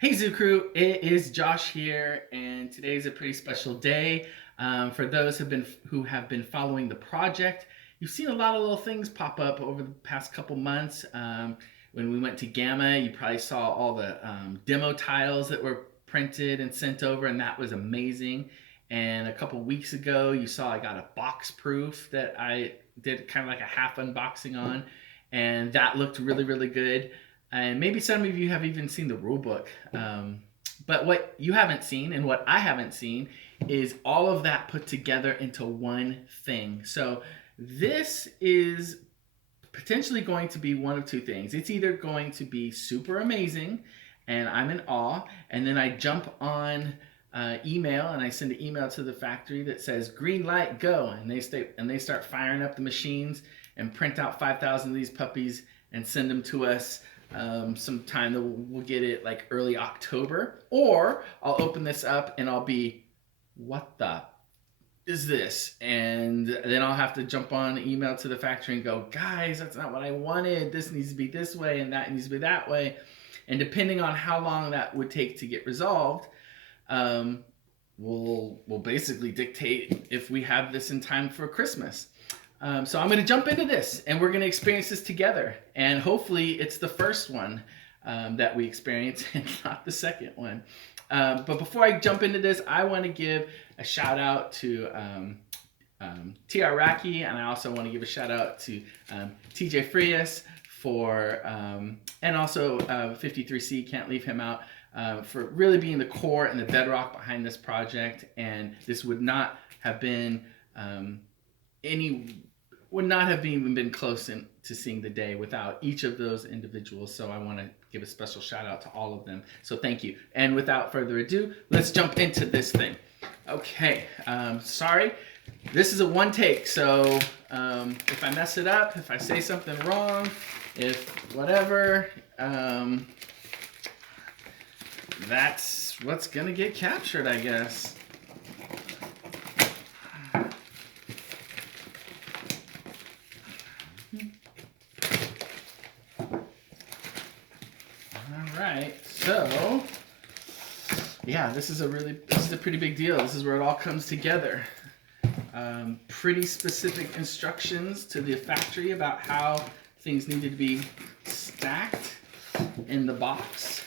Hey Zoo Crew, it is Josh here, and today is a pretty special day. For those who have been following the project, you've seen a lot of little things pop up over the past couple months. When we went to Gamma, you probably saw all the demo tiles that were printed and sent over, and that was amazing. And a couple weeks ago, you saw I got a box proof that I did kind of like a half unboxing on, and that looked really, really good. And maybe some of you have even seen the rule book. But what you haven't seen and what I haven't seen is all of that put together into one thing. So this is potentially going to be one of two things. It's either going to be super amazing and I'm in awe, and then I jump on email and I send an email to the factory that says green light, go, and they start firing up the machines and print out 5,000 of these puppies and send them to us sometime that we'll get it like early October. Or I'll open this up and I'll be, what the is this? And then I'll have to jump on email to the factory and go, guys, that's not what I wanted. This needs to be this way and that needs to be that way. And depending on how long that would take to get resolved, will basically dictate if we have this in time for Christmas. So I'm going to jump into this, and we're going to experience this together. And hopefully it's the first one that we experience and not the second one. But before I jump into this, I want to give a shout out to TR Raki, and I also want to give a shout out to TJ Frias for, and also 53C, can't leave him out, for really being the core and the bedrock behind this project. And this would not have been would not have even been close to seeing the day without each of those individuals. So I want to give a special shout out to all of them. So thank you. And without further ado, let's jump into this thing. Okay, sorry. This is a one take, so if I mess it up, if I say something wrong, if whatever, that's what's gonna get captured, I guess. Alright, so yeah, this is a pretty big deal. This is where it all comes together. Pretty specific instructions to the factory about how things needed to be stacked in the box.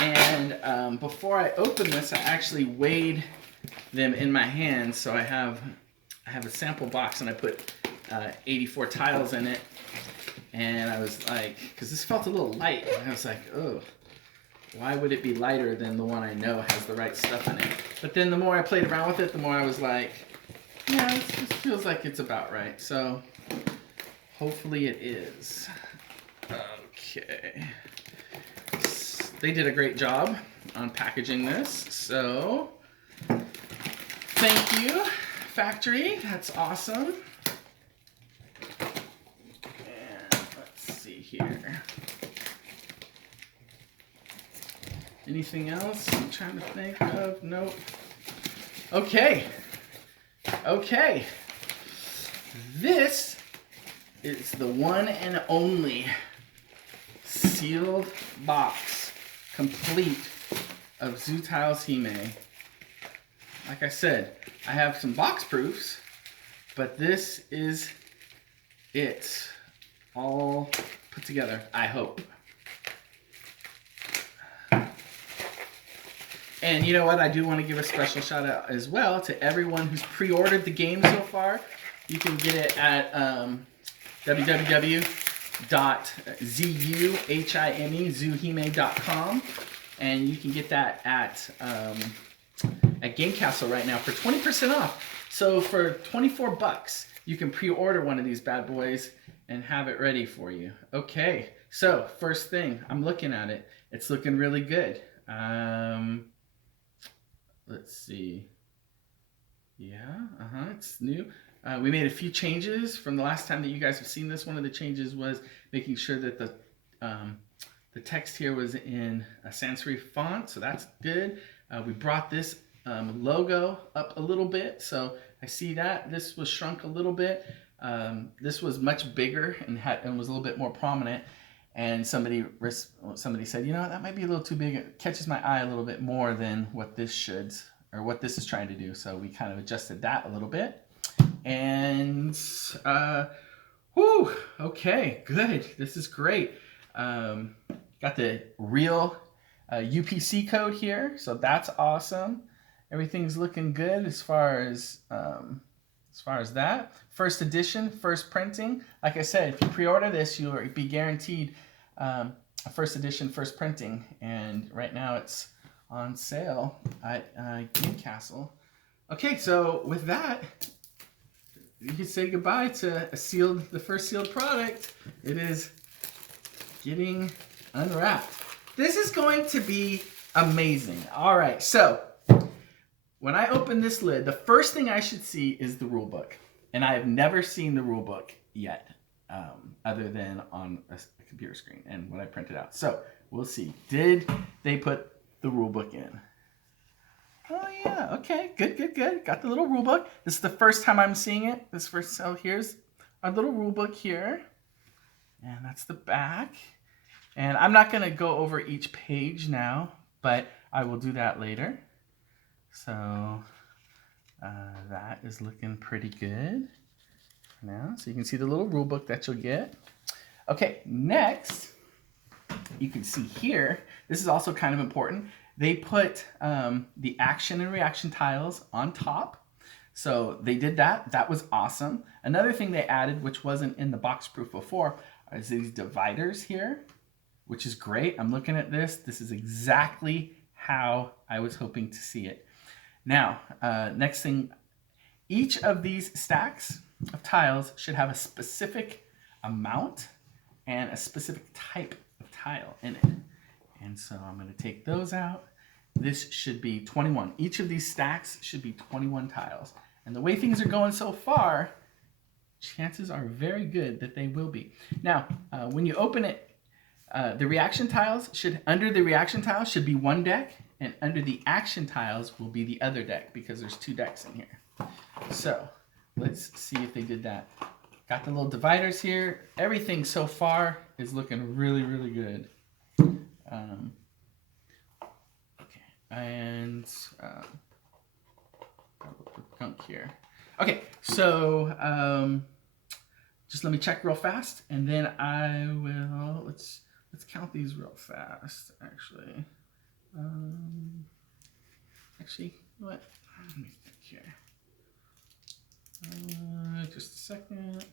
And before I open this, I actually weighed them in my hands. So I have a sample box, and I put 84 tiles in it. And I was like, because this felt a little light, and I was like, oh, why would it be lighter than the one I know has the right stuff in it? But then the more I played around with it, the more I was like, yeah, this feels like it's about right. So hopefully it is. Okay. They did a great job on packaging this. So thank you, factory. That's awesome. And let's see here. Anything else I'm trying to think of? Nope. Okay. Okay. This is the one and only sealed box, complete, of Zoo Tiles Hime. Like I said, I have some box proofs, but this is it all put together, I hope. And you know what? I do want to give a special shout out as well to everyone who's pre-ordered the game so far. You can get it at www.zuhime.com, and you can get that at Game Castle right now for 20% off. So for 24 bucks, you can pre-order one of these bad boys and have it ready for you. Okay, so first thing, I'm looking at it. It's looking really good. Let's see. Yeah, it's new. We made a few changes from the last time that you guys have seen this. One of the changes was making sure that the text here was in a sans serif font, so that's good. We brought this logo up a little bit, so I see that. This was shrunk a little bit. This was much bigger and was a little bit more prominent. And somebody said, you know, that might be a little too big. It catches my eye a little bit more than what this should, or what this is trying to do. So we kind of adjusted that a little bit. And whew, okay, good. This is great. Got the real UPC code here, so that's awesome. Everything's looking good as far as that. First edition, first printing. Like I said, if you pre-order this, you'll be guaranteed a first edition, first printing. And right now it's on sale at Game Castle. Okay, so with that, you can say goodbye to the first sealed product. It is getting unwrapped. This is going to be amazing. All right, so when I open this lid, the first thing I should see is the rule book. And I have never seen the rule book yet, other than on a computer screen and when I print it out. So we'll see. Did they put the rule book in? Oh yeah, okay, good, good, good. Got the little rule book. This is the first time I'm seeing it. So here's our little rule book here. And that's the back. And I'm not gonna go over each page now, but I will do that later. So that is looking pretty good now. So you can see the little rule book that you'll get. Okay, next, you can see here, this is also kind of important. They put the action and reaction tiles on top. So they did that. That was awesome. Another thing they added, which wasn't in the box proof before, is these dividers here, which is great. I'm looking at this. This is exactly how I was hoping to see it. Now, next thing, each of these stacks of tiles should have a specific amount and a specific type of tile in it. And so I'm going to take those out. This should be 21. Each of these stacks should be 21 tiles. And the way things are going so far, chances are very good that they will be. Now, when you open it, the reaction tiles under the reaction tiles should be one deck, and under the action tiles will be the other deck, because there's two decks in here. So let's see if they did that. Got the little dividers here. Everything so far is looking really, really good. Okay, and gunk here. Okay, so just let me check real fast, and then I will let's count these real fast. Actually, you know what? Let me think here. Just a second.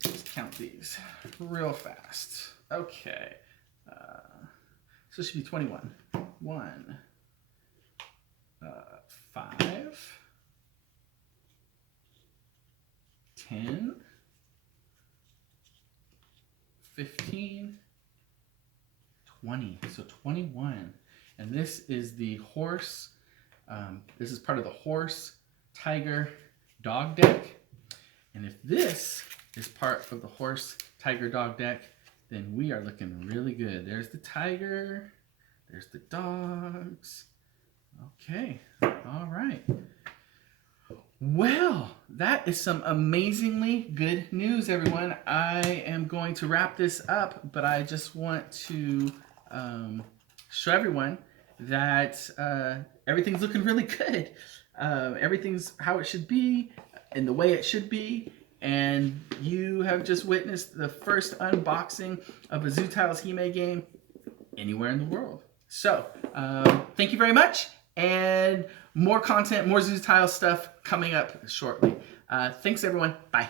Just count these real fast. Okay. So it should be 21. 1, 5, 10, 15, 20. So 21. And this is the horse. This is part of the horse, tiger, dog deck. And if this is part of the horse, tiger, dog deck, then we are looking really good. There's the tiger, there's the dogs. Okay, all right. Well, that is some amazingly good news, everyone. I am going to wrap this up, but I just want to show everyone that everything's looking really good. Everything's how it should be and the way it should be. And you have just witnessed the first unboxing of a Zoo Tiles Hime game anywhere in the world. So, thank you very much. And more content, more Zoo Tiles stuff coming up shortly. Thanks, everyone. Bye.